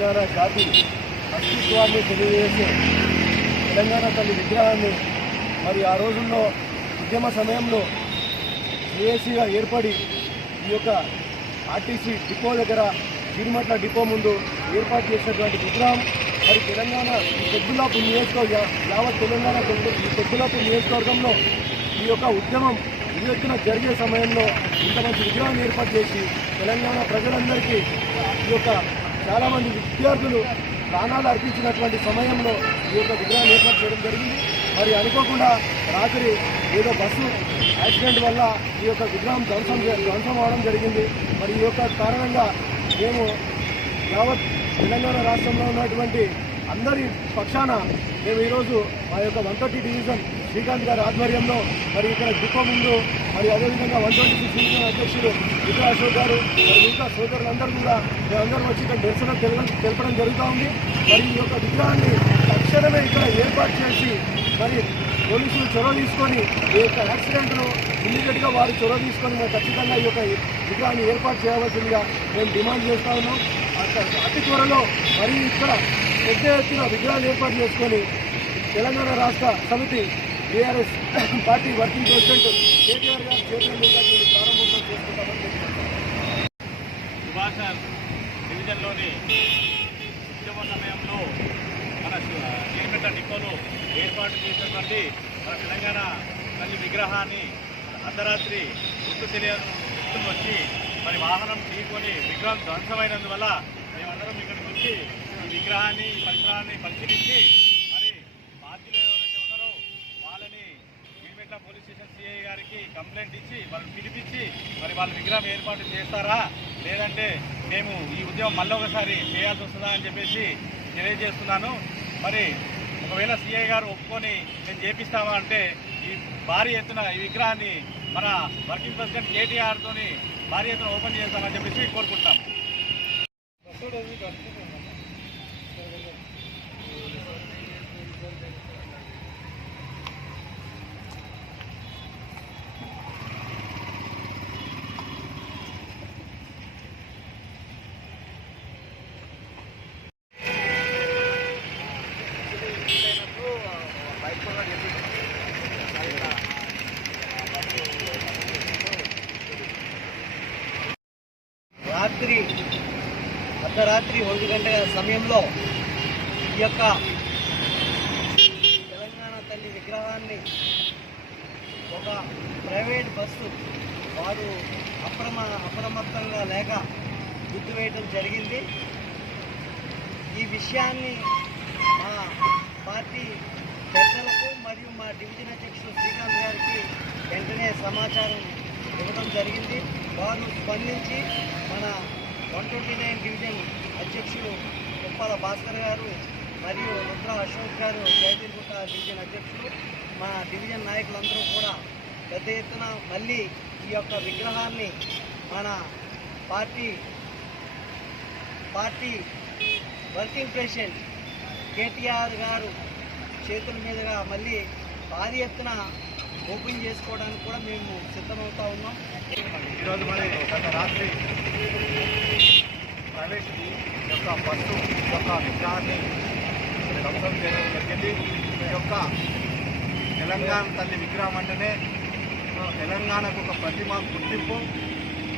తెలంగాణ జాతి అస్తిత్వాన్ని తెలియజేసే తెలంగాణ తల్లి విగ్రహాన్ని మరి ఆ రోజుల్లో ఉద్యమ సమయంలో జేఏసీగా ఏర్పడి ఈ యొక్క ఆర్టీసీ డిపో దగ్గర జీడిమట్ల డిపో ముందు ఏర్పాటు చేసినటువంటి విగ్రహం మరి తెలంగాణ పెద్దలాపూర్ నియోజకవర్గం యావత్ తెలంగాణ పెద్దలాపూర్ నియోజకవర్గంలో ఈ యొక్క ఉద్యమం ఉద్యోగన జరిగే సమయంలో ఇంత మంచి విగ్రహం ఏర్పాటు చేసి తెలంగాణ ప్రజలందరికీ ఈ యొక్క చాలామంది విద్యార్థులు ప్రాణాలు అర్పించినటువంటి సమయంలో ఈ యొక్క విగ్రహం ఏర్పాటు చేయడం జరిగింది. మరి అనుకోకుండా రాత్రి ఏదో బస్సు యాక్సిడెంట్ వల్ల ఈ యొక్క విగ్రహం ధ్వంసం అవడం జరిగింది. మరి ఈ యొక్క కారణంగా మేము యావత్ తెలంగాణ రాష్ట్రంలో ఉన్నటువంటి అందరి పక్షాన మేము ఈరోజు మా యొక్క 130 డివిజన్ శ్రీకాంత్ గారి ఆధ్వర్యంలో మరి ఇక్కడ డిపో ముందు మరి అదేవిధంగా 126 డివిజన్ అధ్యక్షుడు విజయ అశోక్ గారు మరి ఇంకా సోదరులందరూ కూడా మేమందరం వచ్చి ఇక్కడ నిరసన తెలపడం జరుగుతూ ఉంది. మరి ఈ యొక్క విగ్రహాన్ని తక్షణమే ఇక్కడ ఏర్పాటు చేసి మరి పోలీసులు చొరవ తీసుకొని ఈ యొక్క యాక్సిడెంట్ను ఇమ్మీడియట్గా వారు చొరవ తీసుకొని మేము ఖచ్చితంగా ఈ యొక్క విగ్రహాన్ని ఏర్పాటు చేయవలసిందిగా మేము డిమాండ్ చేస్తూ ఉన్నాం. అతి త్వరలో మరి ఇక్కడ పెద్ద ఎత్తున విగ్రహాలు ఏర్పాటు చేసుకొని తెలంగాణ రాష్ట్ర సమితి TRS party working president KTR గారు చేతుల మీదుగా ప్రారంభోత్సవం చేసుకుంటామని సుభాష్ డివిజన్లోని ఉద్యమ సమయంలో మన జీడిమెట్ల డిపోలో ఏర్పాటు చేసినటువంటి మన తెలంగాణ తల్లి విగ్రహాన్ని అర్ధరాత్రి గుర్తు తెలియని వచ్చి మరి వాహనం తీసుకొని విగ్రహం ధ్వంసమైనందువల్ల మేమందరం ఇక్కడికి వచ్చి ఈ విగ్రహాన్ని ఈ పరిసరాన్ని పరిశీలించి మరి బాధ్యులు ఎవరైతే ఉన్నారో వాళ్ళని జీడిమెట్ల పోలీస్ స్టేషన్ సిఐ గారికి కంప్లైంట్ ఇచ్చి వాళ్ళని పిలిపించి మరి వాళ్ళ విగ్రహం ఏర్పాటు చేస్తారా లేదంటే మేము ఈ ఉద్యమం మళ్ళీ ఒకసారి చేయాల్సి వస్తుందా అని చెప్పేసి తెలియజేస్తున్నాను. మరి ఒకవేళ సిఐ గారు ఒప్పుకొని నేను చేపిస్తామా అంటే ఈ భారీ ఎత్తున ఈ విగ్రహాన్ని మన వర్కింగ్ ప్రెసిడెంట్ కేటీఆర్తో భారీ ఎత్తున ఓపెన్ చేస్తామని చెప్పేసి కోరుకుంటాం. అర్ధరాత్రి 1 గంటల సమయంలో ఈ యొక్క తెలంగాణ తల్లి విగ్రహాన్ని ఒక ప్రైవేట్ బస్సు వారు అప్రమత్తంగా లేక గుర్తువేయడం జరిగింది. ఈ విషయాన్ని మా పార్టీ పెద్దలకు మరియు మా డివిజన్ అధ్యక్షుడు శ్రీకాంత్ గారికి వెంటనే సమాచారం ఇవ్వడం జరిగింది. వారు స్పందించి మన 129 డివిజన్ అధ్యక్షుడు ఉప్పాల భాస్కర్ గారు మరియు రుద్ర అశోక్ గారు జయదీర్గుట్ట డివిజన్ అధ్యక్షుడు మా డివిజన్ నాయకులందరూ కూడా పెద్ద ఎత్తున మళ్ళీ ఈ యొక్క విగ్రహాన్ని మన పార్టీ వర్కింగ్ ప్రెసిడెంట్ కేటీఆర్ గారు చేతుల మీదుగా మళ్ళీ భారీ ఎత్తున ఓపెన్ చేసుకోవడానికి కూడా మేము సిద్ధమవుతా ఉన్నాం. ఈరోజు మరి గత రాత్రి ప్రైవేట్ యొక్క బస్సు యొక్క విగ్రహాన్ని ధ్వంసం చేయడం జరిగింది. ఈ యొక్క తెలంగాణ తల్లి విగ్రహం అంటేనే తెలంగాణకు ఒక ప్రతిమ గుర్తింపు.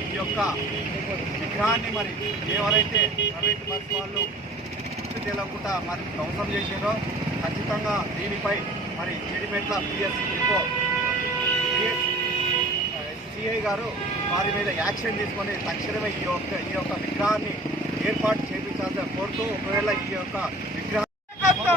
ఈ యొక్క విగ్రహాన్ని మరి ఎవరైతే ప్రైవేట్ బస్సు వాళ్ళు గుర్తు తెలియకుండా మరి ధ్వంసం చేసారో ఖచ్చితంగా దీనిపై మరి జీడిమెట్ల పిఎస్సి డిపో సిఐ గారు వారి మీద యాక్షన్ తీసుకొని తక్షణమే ఈ యొక్క విగ్రహాన్ని ఏర్పాటు చేయించాలని కోరుతూ ఒకవేళ ఈ యొక్క విగ్రహం తెలంగాణ